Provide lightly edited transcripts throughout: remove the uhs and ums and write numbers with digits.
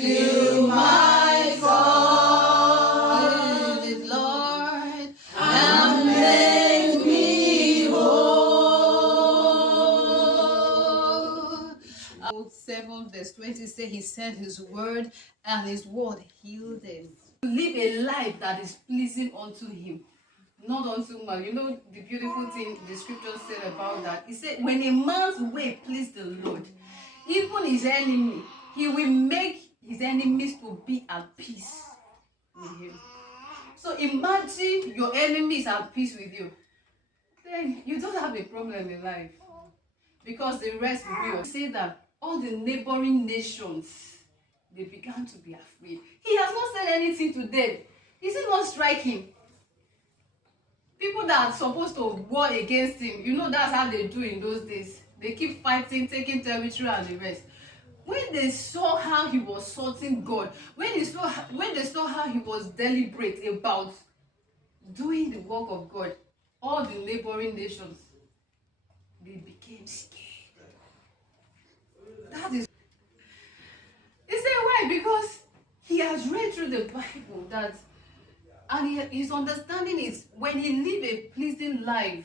Fill my cup with Lord and make me whole. 7 verse 20 says he sent his word and his word healed them. Live a life that is pleasing unto him, not unto man. You know the beautiful thing the scripture said about that? It said when a man's way please the Lord, even his enemy, he will make his enemies to be at peace with him. So imagine your enemy is at peace with you, then you don't have a problem in life, because the rest will say that all the neighboring nations, they began to be afraid. He has not said anything to them. Is it not striking? People that are supposed to war against him, you know that's how they do in those days. They keep fighting, taking territory and the rest. When they saw how he was sorting God, when they saw how he was deliberate about doing the work of God, all the neighboring nations, they became scared. That is. He said why? Because he has read through the Bible that, and his understanding is when he live a pleasing life,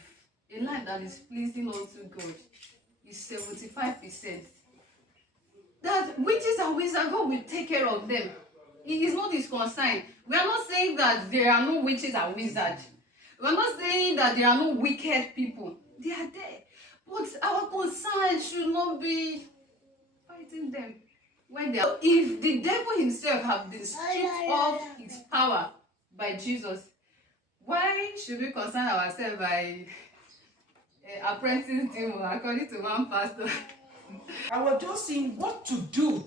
a life that is pleasing unto God, is 75%. That witches and wizards, God will take care of them. It is not his concern. We are not saying that there are no witches and wizards. We are not saying that there are no wicked people. They are there. But our concern should not be fighting them. When they are, if the devil himself have been stripped of his power by Jesus, why should we concern ourselves by apprentice demon, according to one pastor? I was just seeing what to do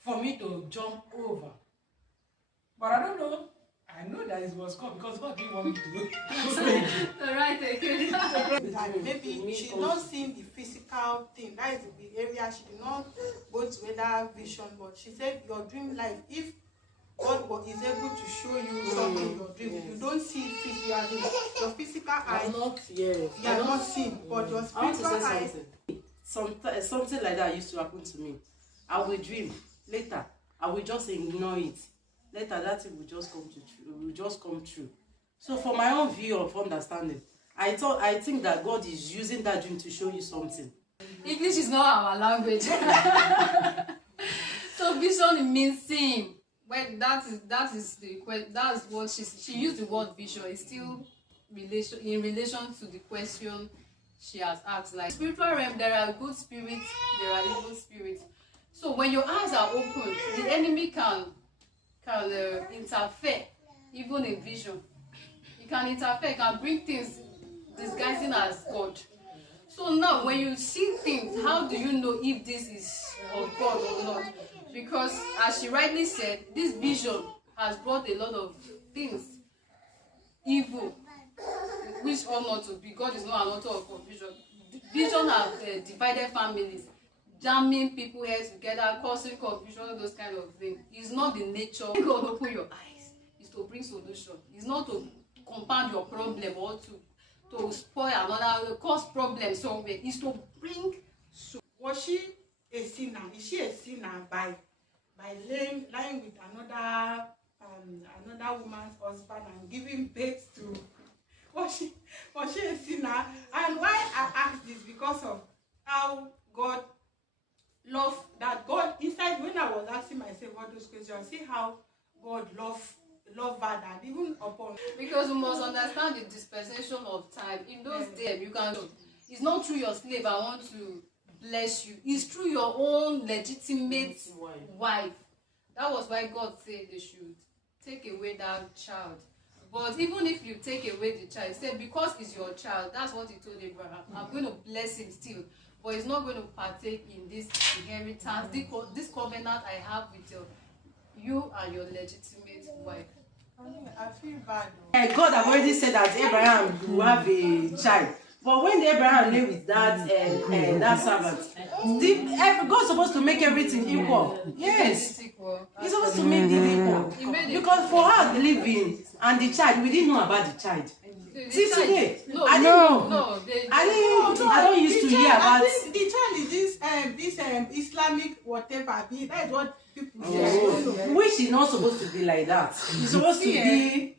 for me to jump over, but I don't know. I know that it was God because God didn't want me to go. Right, okay. Maybe she did not see the physical thing. That is the area she did not go to that vision. But she said your dream life, if God is able to show you something in your dream, you don't see it physically. Your physical eye, you are not seen, but your spiritual eye. Something like that used to happen to me. I will dream later. I will just ignore it. Later, that thing will just come true. So, for my own view of understanding, I think that God is using that dream to show you something. English is not our language. So vision means seeing. Well, that's what she used the word vision. It's still in relation to the question she has asked. Like spiritual realm, there are good spirits, there are evil spirits. So when your eyes are open, the enemy can interfere, even in vision. He can interfere, can bring things disguising as God. So now when you see things, how do you know if this is of God or not? Because as she rightly said, this vision has brought a lot of things, evil, which ought not to be. God is not an author of confusion. Vision have divided families, jamming people heads together, causing confusion, those kind of things. It's not the nature. God open your eyes is to bring solution. It's not to compound your problem or to spoil another, cause problems somewhere. It's to bring. Was she a sinner? Is she a sinner by lying with another woman's husband and giving birth to? Was she a sinner? And why I ask this, because of how God love, that God inside, when I was asking myself all those questions, see how God love her, that even upon, because we must understand the dispensation of time. In those days, you can, it's not through your slave I want to bless you, it's through your own legitimate wife. That was why God said they should take away that child. But even if you take away the child, he said because it's your child, that's what he told Abraham, I'm going to bless him still, but he's not going to partake in this inheritance, this covenant I have with you and your legitimate wife. I feel bad. God have already said that Abraham will have a child. But when Abraham lay with that servant, God's supposed to make everything equal. Yes. He's supposed to make it equal. Because for her living and the child, we didn't know about the child. See today. No, I didn't no, know. no. They, I don't used to hear I about. think the child is this Islamic whatever. That's what people say. I Oh, don't know. which is not supposed to be like that. It's supposed to be